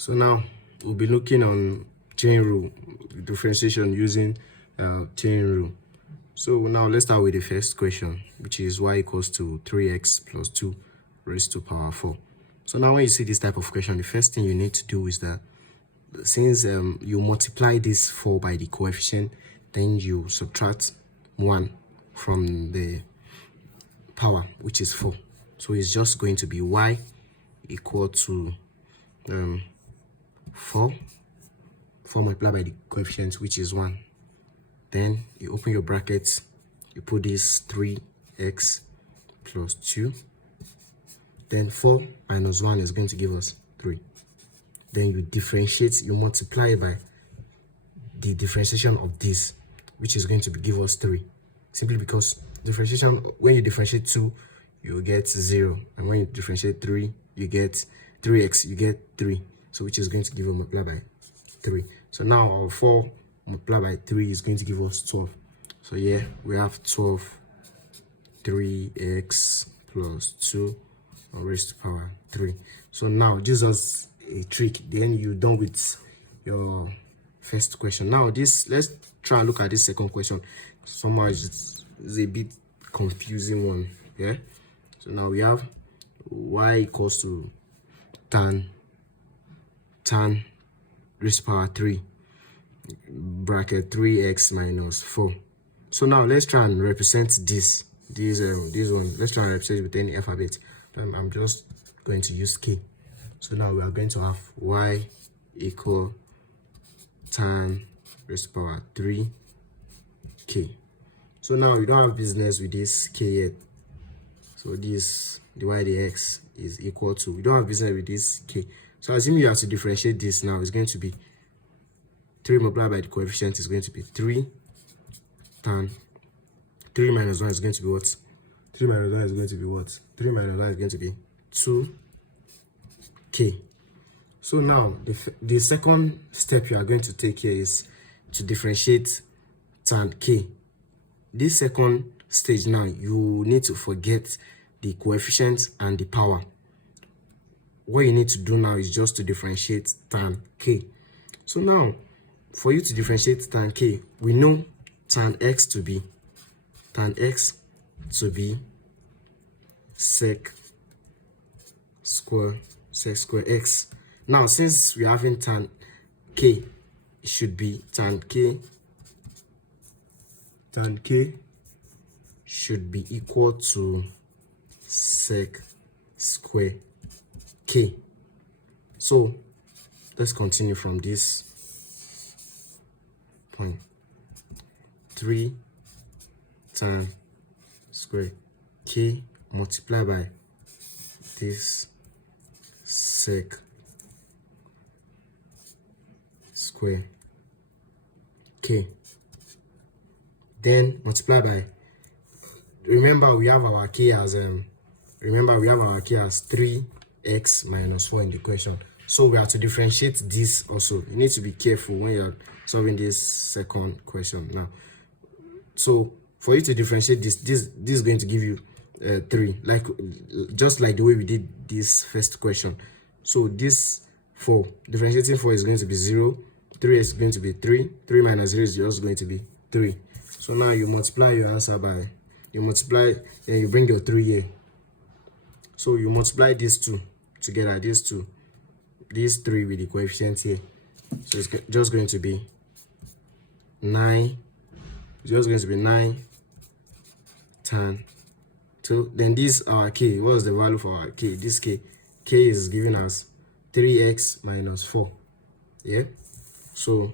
So now we'll be looking on chain rule, differentiation using chain rule. So now let's start with the first question, which is y equals to 3x plus 2 raised to power 4. So now when you see this type of question, the first thing you need to do is that since you multiply this 4 by the coefficient, then you subtract 1 from the power, which is 4. So it's just going to be y equal to 4 multiplied by the coefficient, which is 1. Then you open your brackets, you put this 3x plus 2. Then 4 minus 1 is going to give us 3. Then you differentiate, you multiply by the differentiation of this, which is going to give us 3. Simply because differentiation, when you differentiate 2, you get 0. And when you differentiate 3, you get 3x, you get 3. So which is going to give you multiplied by 3. So now our 4 multiplied by 3 is going to give us 12. So yeah, we have 12 3x plus 2 raised to power 3. So now this is a trick. Then you're done with your first question. Now this, let's try and look at this second question. Somehow it's a bit confusing one. Yeah. So now we have y equals to tan raised to power 3 bracket 3x minus 4. So now let's try and represent this one. Let's try and represent it with any alphabet. I'm just going to use k. So now we are going to have y equal tan raised to power 3k. So now we don't have business with this k yet. So this divided by x is equal to, we don't have business with this k. So assuming you have to differentiate this now, it's going to be 3 multiplied by the coefficient is going to be 3 tan 3 minus 1 is going to be what? 3 minus 1 is going to be what? 3 minus 1 is going to be 2k. So now the second step you are going to take here is to differentiate tan k. This second stage now, you need to forget the coefficient and the power. What you need to do now is just to differentiate tan k. So now, for you to differentiate tan k, we know tan x to be sec square x. Now since we're having tan k, it should be tan k should be equal to sec square k. So let's continue from this point. 3 tan square k multiplied by this sec square k, then multiply by, remember we have our k as 3x minus 4 in the question. So we have to differentiate this also. You need to be careful when you're solving this second question now. So for you to differentiate this is going to give you 3, like just like the way we did this first question. So this 4, differentiating 4 is going to be 0, 3 is going to be 3, 3 minus 0 is just going to be 3. So now you multiply your answer by, you bring your 3 here. So you multiply these two together, these 3 with the coefficient here. So it's just going to be 9. It's just going to be 9 tan. So then this our k. What is the value for our k? This k is giving us 3x minus 4. Yeah. So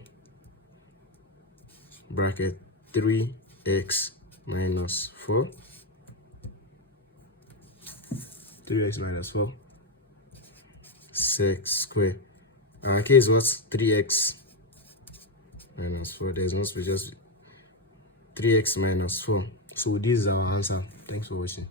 bracket 3x minus 4. 3x minus 4 sec square. Our k is what? 3x minus 4. There's no space, just 3x minus 4. So this is our answer. Thanks for watching.